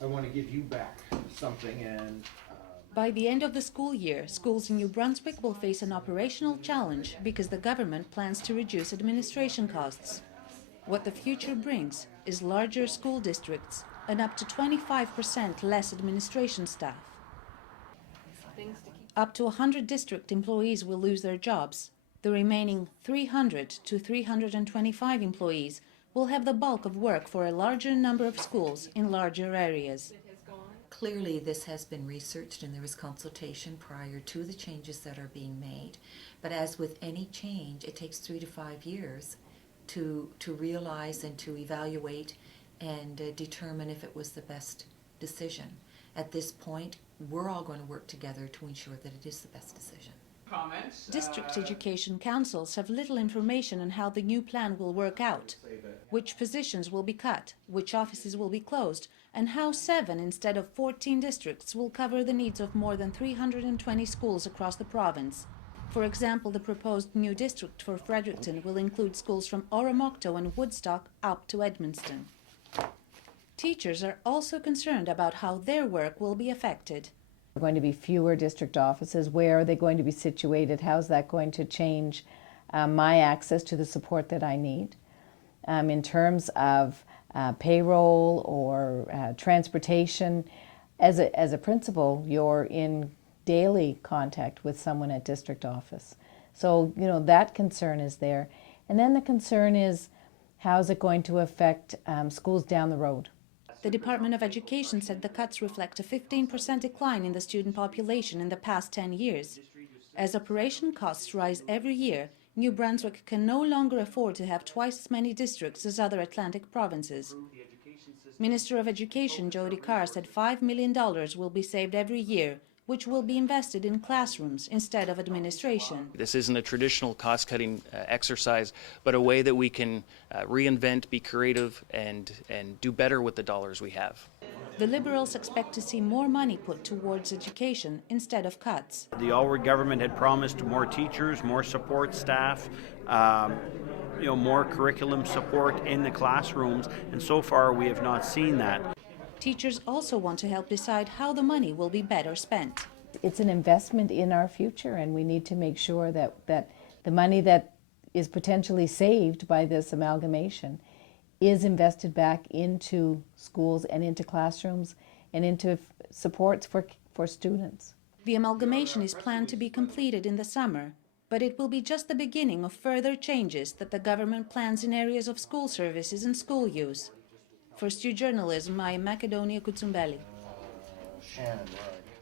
I want to give you back something, and By the end of the school year, schools in New Brunswick will face an operational challenge because the government plans to reduce administration costs. What the future brings is larger school districts and up to 25% less administration staff. Up to 100 district employees will lose their jobs. The remaining 300 to 325 employees will have the bulk of work for a larger number of schools in larger areas. Clearly, this has been researched and there was consultation prior to the changes that are being made. But as with any change, it takes 3 to 5 years to realize and to evaluate and determine if it was the best decision. At this point, we're all going to work together to ensure that it is the best decision. District education councils have little information on how the new plan will work out, which positions will be cut, which offices will be closed, and how 7 instead of 14 districts will cover the needs of more than 320 schools across the province. For example, the proposed new district for Fredericton will include schools from Oromocto and Woodstock up to Edmundston. Teachers are also concerned about how their work will be affected. There are going to be fewer district offices. Where are they going to be situated? How's that going to change my access to the support that I need? In terms of payroll or transportation, as a principal, you're in daily contact with someone at district office. So, that concern is there. And then the concern is, how is it going to affect schools down the road? The Department of Education said the cuts reflect a 15% decline in the student population in the past 10 years. As operation costs rise every year, New Brunswick can no longer afford to have twice as many districts as other Atlantic provinces. Minister of Education Jody Carr said $5 million will be saved every year, which will be invested in classrooms instead of administration. This isn't a traditional cost-cutting exercise, but a way that we can reinvent, be creative, and do better with the dollars we have. The Liberals expect to see more money put towards education instead of cuts. The Alward government had promised more teachers, more support staff, more curriculum support in the classrooms, and so far we have not seen that. Teachers also want to help decide how the money will be better spent. It's an investment in our future, and we need to make sure that the money that is potentially saved by this amalgamation is invested back into schools and into classrooms and into supports for students. The amalgamation is planned to be completed in the summer, but it will be just the beginning of further changes that the government plans in areas of school services and school use. For Stu Journalism, I am Macedonia Kutsumbeli. Shannon, right.